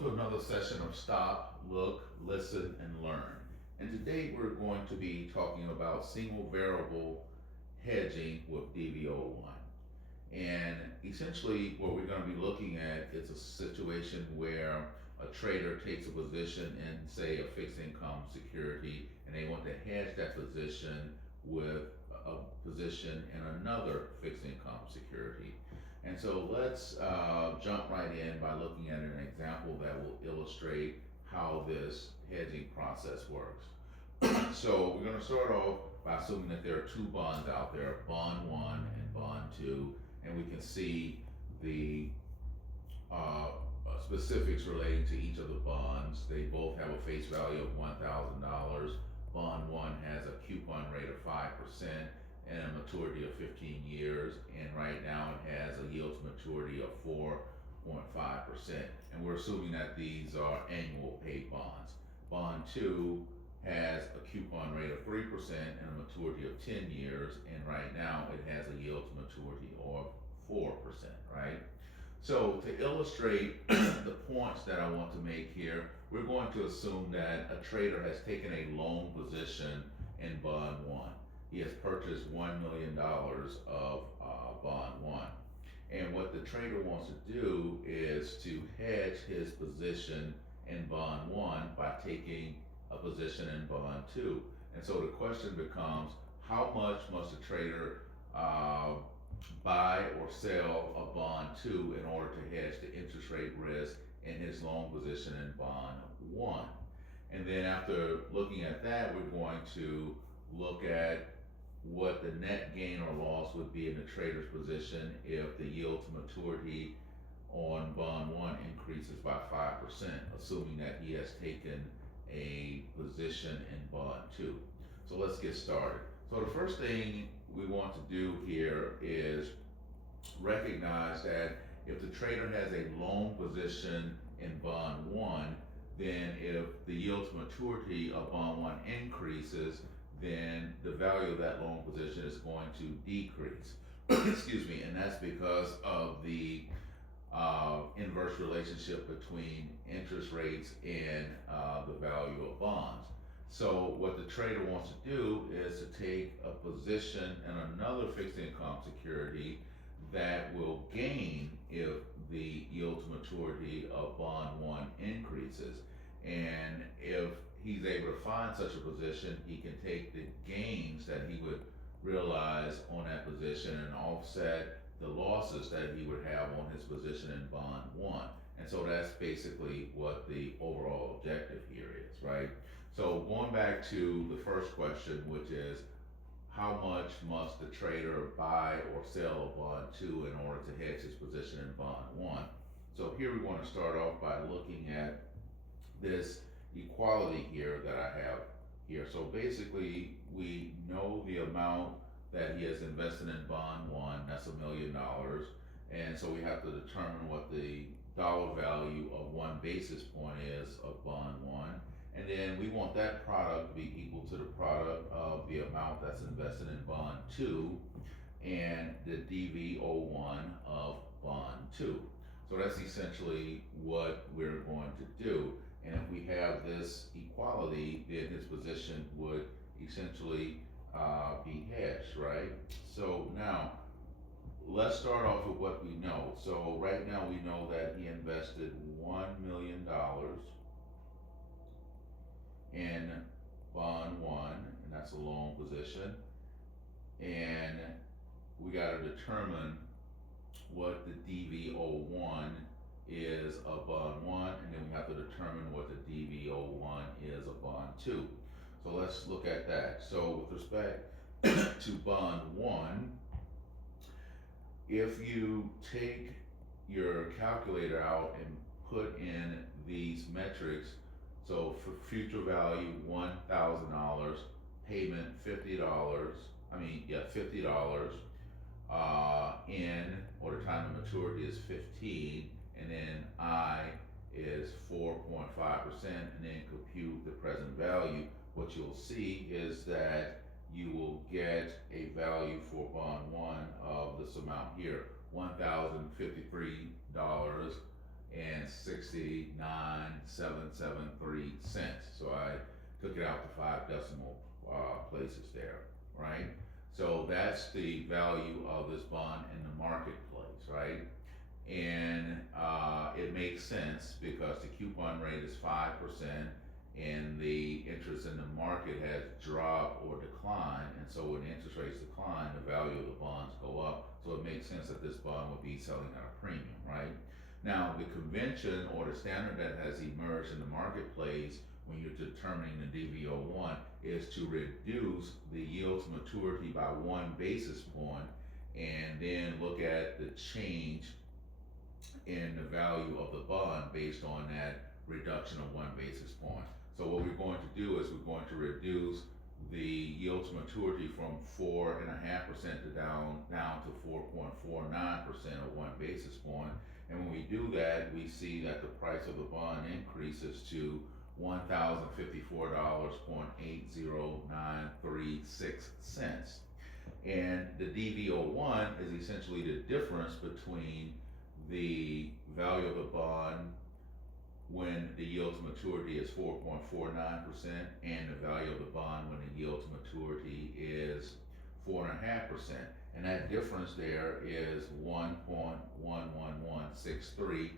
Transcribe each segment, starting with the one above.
welcome to another session of Stop, Look, Listen, and Learn. And today we're going to be talking about single variable hedging with DV01. And essentially what we're going to be looking at is a situation where a trader takes a position in, say, a fixed income security, and they want to hedge that position with a position in another fixed income security. And so let's jump right in by looking at an example that will illustrate how this hedging process works. So we're going to start off by assuming that there are two bonds out there, bond 1 and bond 2, and we can see the specifics relating to each of the bonds. They both have a face value of $1,000. Bond 1 has a coupon rate of 5% and a maturity of 15 years, and right now it has a yield to maturity of 4.5%. And we're assuming that these are annual paid bonds. Bond 2 has a coupon rate of 3% and a maturity of 10 years, and right now it has a yield to maturity of 4%, right? So to illustrate the points that I want to make here, we're going to assume that a trader has taken a long position in bond 1. He has purchased $1 million of bond 1. And what the trader wants to do is to hedge his position in bond 1 by taking a position in bond 2. And so the question becomes, how much must a trader buy or sell a bond 2 in order to hedge the interest rate risk in his long position in bond 1? And then after looking at that, we're going to look at what the net gain or loss would be in the trader's position if the yield to maturity on bond 1 increases by 5%, assuming that he has taken a position in bond 2. So let's get started. So the first thing we want to do here is recognize that if the trader has a long position in bond 1, then if the yield to maturity of bond 1 increases, then the value of that long position is going to decrease. Excuse me, and that's because of the inverse relationship between interest rates and the value of bonds. So what the trader wants to do is to take a position in another fixed income security that will gain if the yield to maturity of bond 1 increases. And if he's able to find such a position, he can take the gains that he would realize on that position and offset the losses that he would have on his position in bond 1. And so that's basically what the overall objective here is, right? So going back to the first question, which is how much must the trader buy or sell a bond 2 in order to hedge his position in bond 1? So here we want to start off by looking at this equality here that I have here. So basically we know the amount that he has invested in bond 1, that's $1 million, and so we have to determine what the dollar value of 1 basis point is of bond 1, and then we want that product to be equal to the product of the amount that's invested in bond 2 and the DV01 of bond 2. So that's essentially what we're going to do. And if we have this equality, then his position would essentially be hedged, right? So now, let's start off with what we know. So right now we know that he invested $1 million in bond 1, and that's a long position. And we got to determine what the DV01 is of bond 1, and then we have to determine what the DV01 is of bond 2. So let's look at that. So with respect to bond 1, if you take your calculator out and put in these metrics, so for future value $1,000, payment $50, $50, in, or the time of maturity is 15, and then I is 4.5%, and then compute the present value, what you'll see is that you will get a value for bond 1 of this amount here, $1,053 and 69.773 cents. So I took it out to 5 decimal places there, right? So that's the value of this bond in the marketplace, right? And it makes sense because the coupon rate is 5%, and the interest in the market has dropped or declined, and so when interest rates decline, the value of the bonds go up. So it makes sense that this bond will be selling at a premium, right? Now, the convention or the standard that has emerged in the marketplace when you're determining the DV01 is to reduce the yield to maturity by 1 basis point, and then look at the change in the value of the bond based on that reduction of 1 basis point. So what we're going to do is we're going to reduce the yield to maturity from 4.5% to down to 4.49% of 1 basis point. And when we do that, we see that the price of the bond increases to $1,054.80936. And the DV01 is essentially the difference between the value of the bond when the yield to maturity is 4.49% and the value of the bond when the yield to maturity is 4.5%. And that difference there is $1.11163.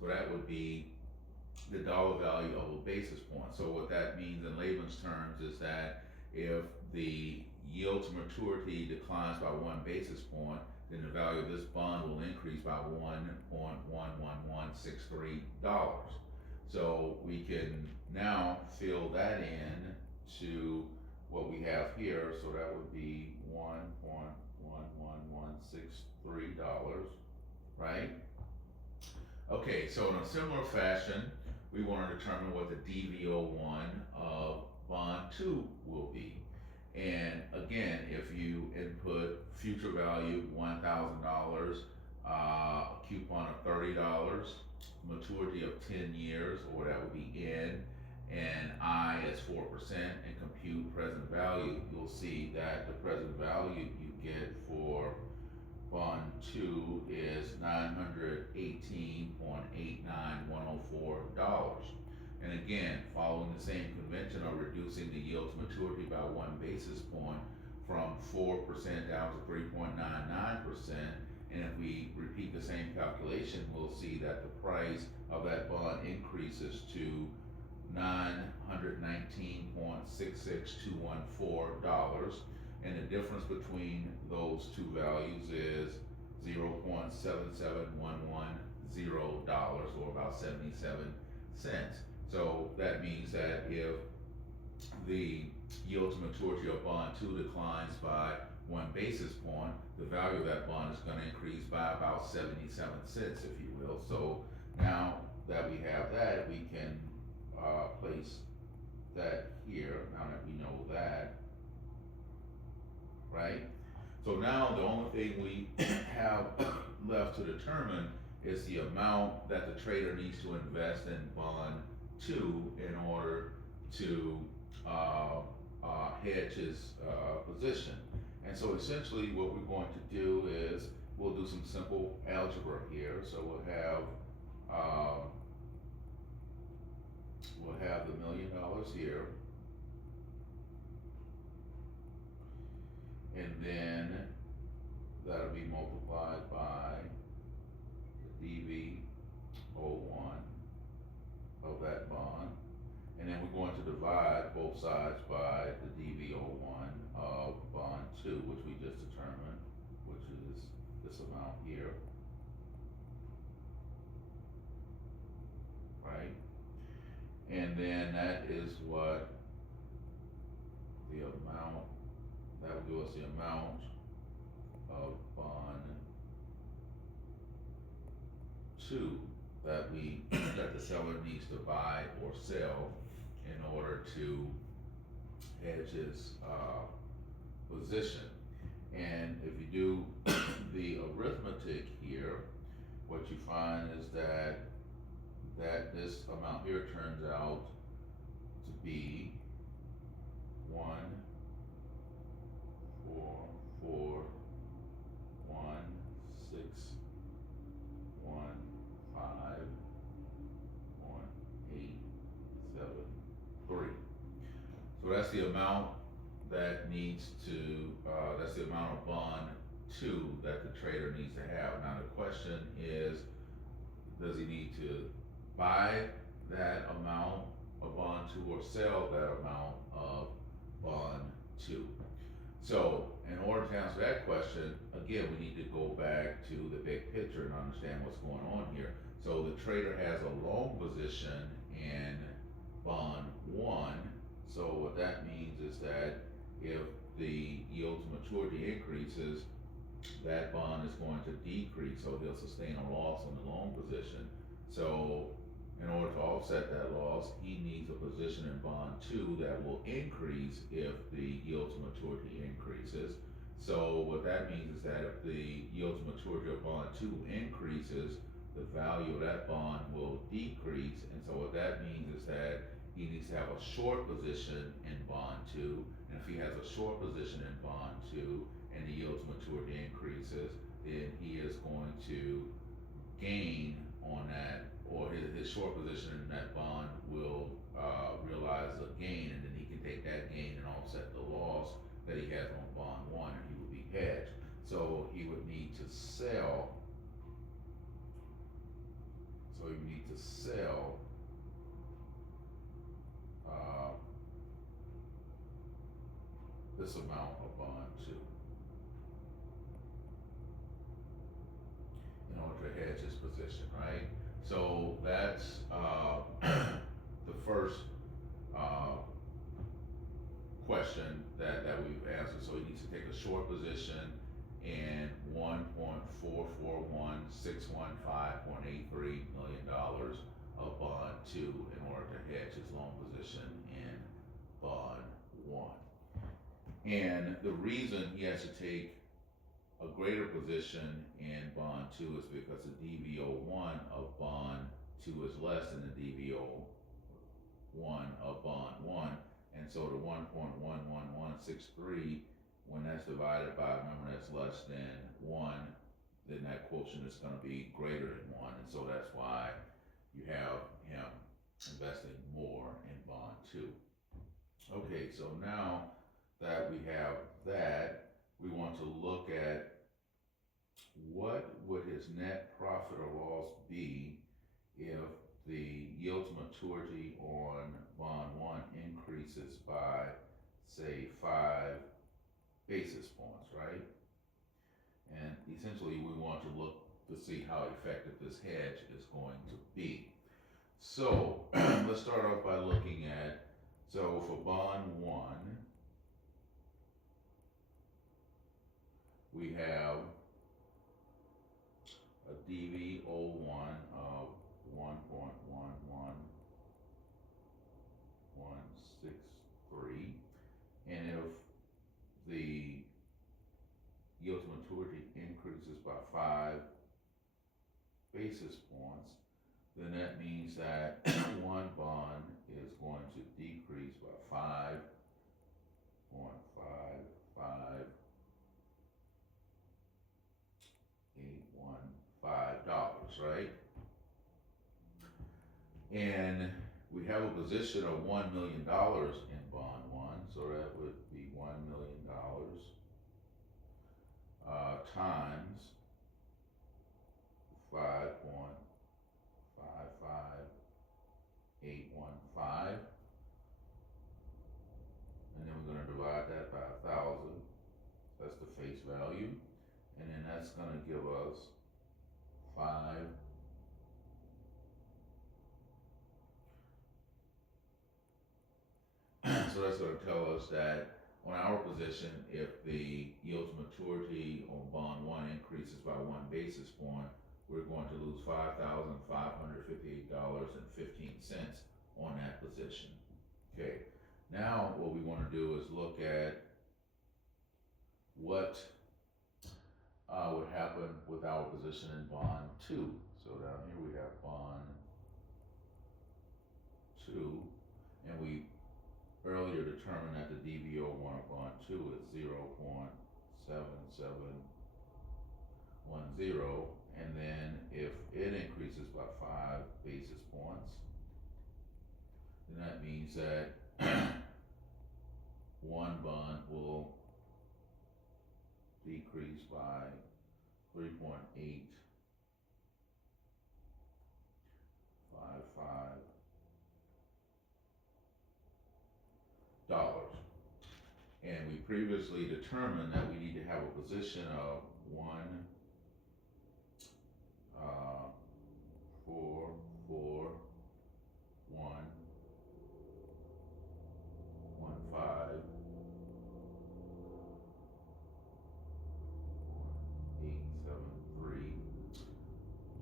So that would be the dollar value of a basis point. So what that means in layman's terms is that if the yield to maturity declines by 1 basis point, then the value of this bond will increase by $1.11163. So we can now fill that in to what we have here. So that would be $1.11163, right? Okay, so in a similar fashion, we want to determine what the DV01 of bond 2 will be. And again, if you input future value $1,000, coupon of $30, maturity of 10 years, or that would be N, and I as 4%, and compute present value, you'll see that the present value you get for bond 2 is $918.89104. And again, following the same convention of reducing the yield to maturity by 1 basis point from 4% down to 3.99%, and if we repeat the same calculation, we'll see that the price of that bond increases to $919.66214, and the difference between those two values is $0.77110, or about 77 cents. So that means that if the yield to maturity of bond 2 declines by 1 basis point, the value of that bond is going to increase by about 77 cents, if you will. So now that we have that, we can place that here, now that we know that, right? So now the only thing we have left to determine is the amount that the trader needs to invest in bond 2 in order to hedge his position. And so essentially what we're going to do is we'll do some simple algebra here. So we'll have the $1 million here, and then that'll be multiplied by the DV01 of that bond, and then we're going to divide both sides by the DV01 of bond 2, which we just determined, which is this amount here, right? And then that is what the amount, that will give us the amount of bond 2 that that the seller needs to buy or sell in order to hedge his position. And if you do the arithmetic here, what you find is that this amount here turns out to be 1441615. amount that needs to, that's the amount of bond two that the trader needs to have. Now the question is, does he need to buy that amount of bond two or sell that amount of bond two? So in order to answer that question, again, we need to go back to the big picture and understand what's going on here. So the trader has a long position in bond one. So what that means is that if the yield to maturity increases, that bond is going to decrease, so he'll sustain a loss on the long position. So in order to offset that loss, he needs a position in bond two that will increase if the yield to maturity increases. So what that means is that if the yield to maturity of bond two increases, the value of that bond will decrease. And so what that means is that he needs to have a short position in bond two. And if he has a short position in bond two and the yield to maturity increases, then he is going to gain on that, or his short position in that bond will realize a gain, and then he can take that gain and offset the loss that he has on bond one, and he would be hedged. So he would need to sell. So he would need to sell this amount of bond two in order to hedge his position, right? So that's the first question that we've answered. So he needs to take a short position in $1.441615.83 million of bond two in order to hedge his long position in bond one. And the reason he has to take a greater position in bond two is because the DV01 of bond two is less than the DV01 of bond one. And so the 1.11163, when that's divided by a number that's less than one, then that quotient is going to be greater than one. And so that's why you have him investing more in bond two. Okay, so now that we have that, we want to look at what would his net profit or loss be if the yield to maturity on bond one increases by, say, 5 basis points, right? And essentially we want to look to see how effective this hedge is going to be. So let's start off by looking at, so for bond one, we have a DV01 of 1.11163, and if the yield to maturity increases by 5 basis points, then that means that one bond is going to decrease by $5.55 $815, right? And we have a position of $1 million in bond one, so that would be $1 million times 5.55815, and then we're going to divide that by 1,000. That's the face value. And then that's going to give us 5. So that's going to tell us that on our position, if the yield to maturity on bond one increases by 1 basis point, we're going to lose $5,558.15 on that position. Okay, now what we want to do is look at what would happen with our position in bond two. So down here we have bond two, and we earlier determined that the DV01 of bond two is 0.7710, and then if it increases by 5 basis points, then that means that one bond will decrease by 3.855 dollars. And we previously determined that we need to have a position of 1,441,5,873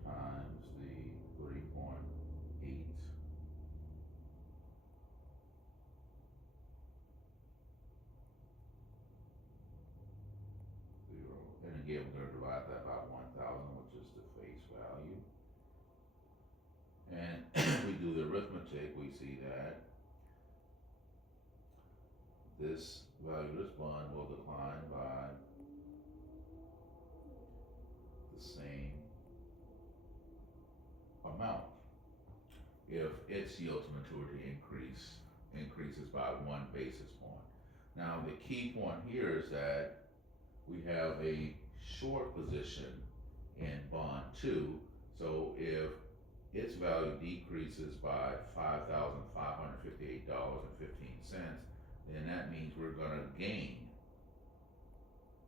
times the 3.8. And again, we're going to divide that by 1,000, which is the face value. And we do the arithmetic, we see that this value of this bond will decline by the same amount if its yield to maturity increases by 1 basis point. Now the key point here is that we have a short position in bond 2, so if its value decreases by $5,558.15, then that means we're going to gain,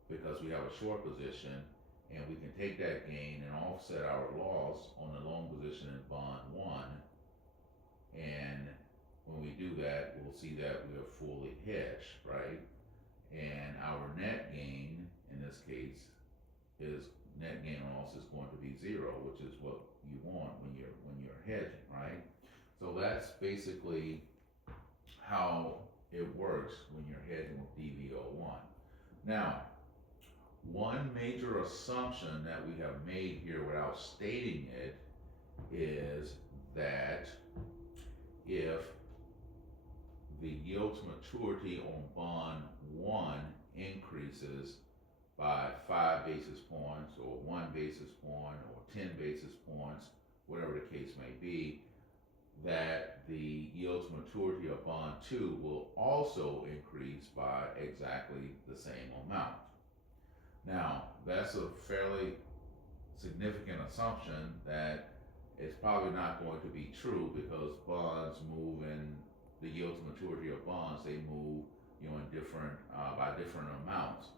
because we have a short position, and we can take that gain and offset our loss on the long position in bond 1. And when we do that, we'll see that we are fully hedged, right? And our net gain in this case is net gain or loss is going to be 0, which is what you want when you're hedging, right? So that's basically how it works when you're hedging with DV01. Now, one major assumption that we have made here without stating it is that if the yield to maturity on bond 1 increases by 5 basis points or 1 basis point or 10 basis points, whatever the case may be, that the yield to maturity of bond 2 will also increase by exactly the same amount. Now, that's a fairly significant assumption that it's probably not going to be true, because bonds move in the yield to maturity of bonds, they move, in different by different amounts.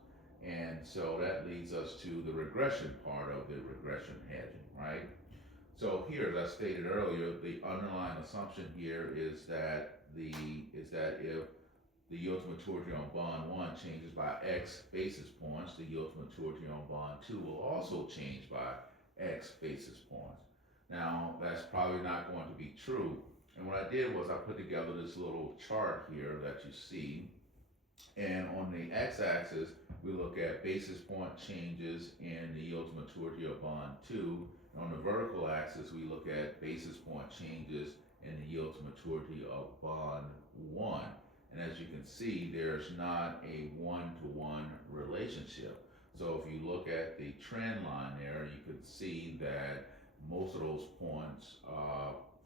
And so that leads us to the regression part of the regression hedging, right? So here, as I stated earlier, the underlying assumption here is that if the yield to maturity on bond 1 changes by X basis points, the yield to maturity on bond 2 will also change by X basis points. Now, that's probably not going to be true. And what I did was I put together this little chart here that you see. And on the x-axis, we look at basis point changes in the yield to maturity of bond 2. And on the vertical axis, we look at basis point changes in the yield to maturity of bond 1. And as you can see, there's not a one-to-one relationship. So if you look at the trend line there, you can see that most of those points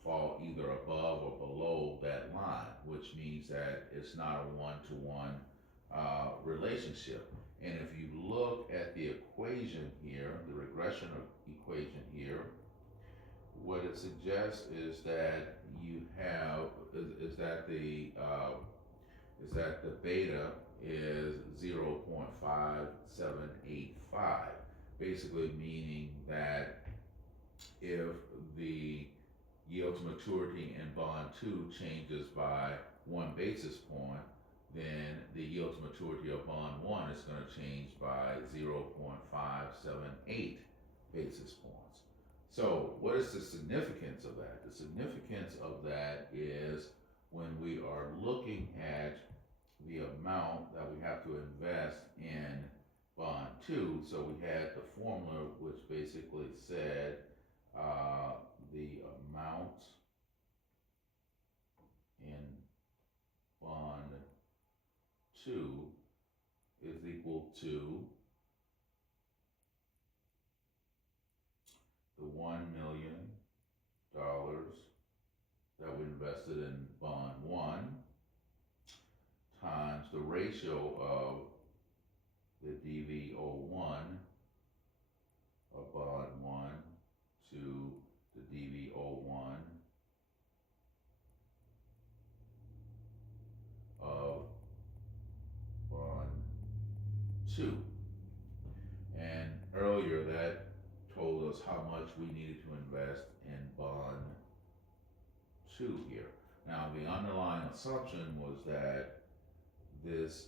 fall either above or below that line, which means that it's not a one-to-one relationship. And if you look at the equation here, the regression equation here, what it suggests is that you have is that the beta is 0.5785, basically meaning that if the yield to maturity in bond 2 changes by 1 basis point, then the yield to maturity of bond 1 is going to change by 0.578 basis points. So what is the significance of that? The significance of that is when we are looking at the amount that we have to invest in bond 2, so we had the formula which basically said the amount in bond 2 is equal to the $1 million that we invested in bond 1 times the ratio of the DV01 of bond 1 to the DV01 of bond 2. And earlier that told us how much we needed to invest in bond 2 here. Now the underlying assumption was that this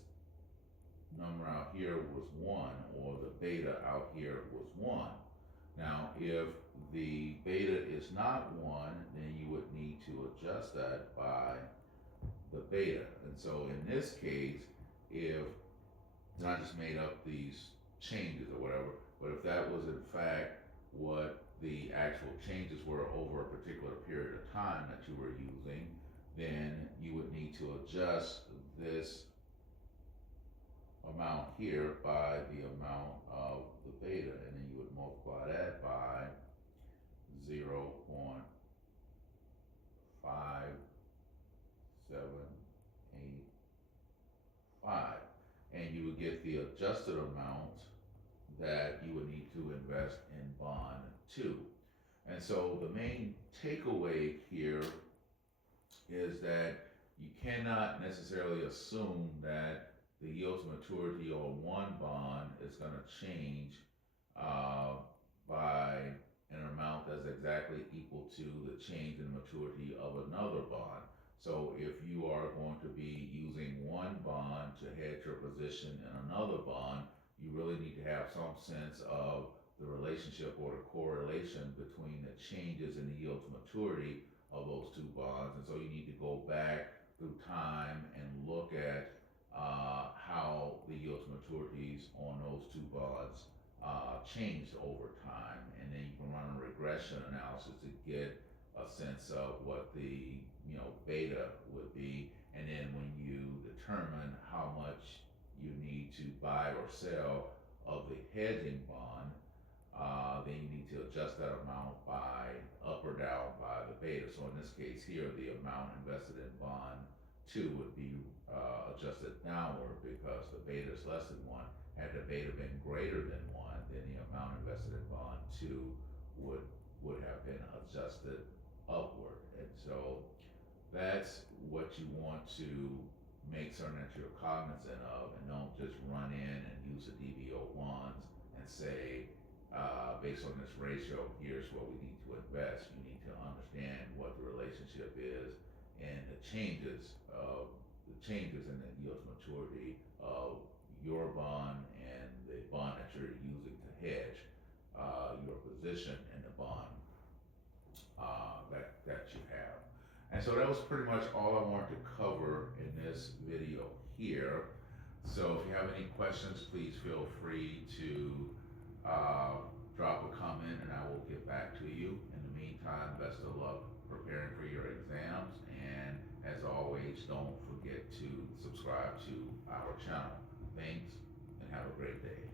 number out here was 1, or the beta out here was 1. Now if the beta is not 1, then you would need to adjust that by the beta. And so in this case, if, and I just made up these changes or whatever, but if that was in fact what the actual changes were over a particular period of time that you were using, then you would need to adjust this amount here by the amount of the beta, and then you would multiply that by 0.5785, and you would get the adjusted amount that you would need to invest in bond 2. And so the main takeaway here is that you cannot necessarily assume that the yield to maturity on one bond is going to change by an amount that's exactly equal to the change in maturity of another bond. So if you are going to be using one bond to hedge your position in another bond, you really need to have some sense of the relationship or the correlation between the changes in the yield to maturity of those two bonds. And so you need to go back through time and look at how the yield to maturities on those two bonds changed over time. And then you can run a regression analysis to get a sense of what the beta would be. And then when you determine how much you need to buy or sell of the hedging bond, then you need to adjust that amount by up or down by the beta. So in this case here, the amount invested in bond 2 would be adjusted downward because the beta is less than 1. Had the beta been greater than 1, then the amount invested in bond 2 would have been adjusted upward. And so that's what you want to make certain that you're cognizant of, and don't just run in and use the DV01s and say, based on this ratio, here's what we need to invest. You need to understand what the relationship is and the changes in the yield to maturity of your bond and the bond that you're using to hedge your position in the bond that you have. And so that was pretty much all I wanted to cover in this video here. So if you have any questions, please feel free to drop a comment and I will get back to you. In the meantime, best of luck preparing for your exams, and as always, don't forget to subscribe to our channel. Thanks, and have a great day.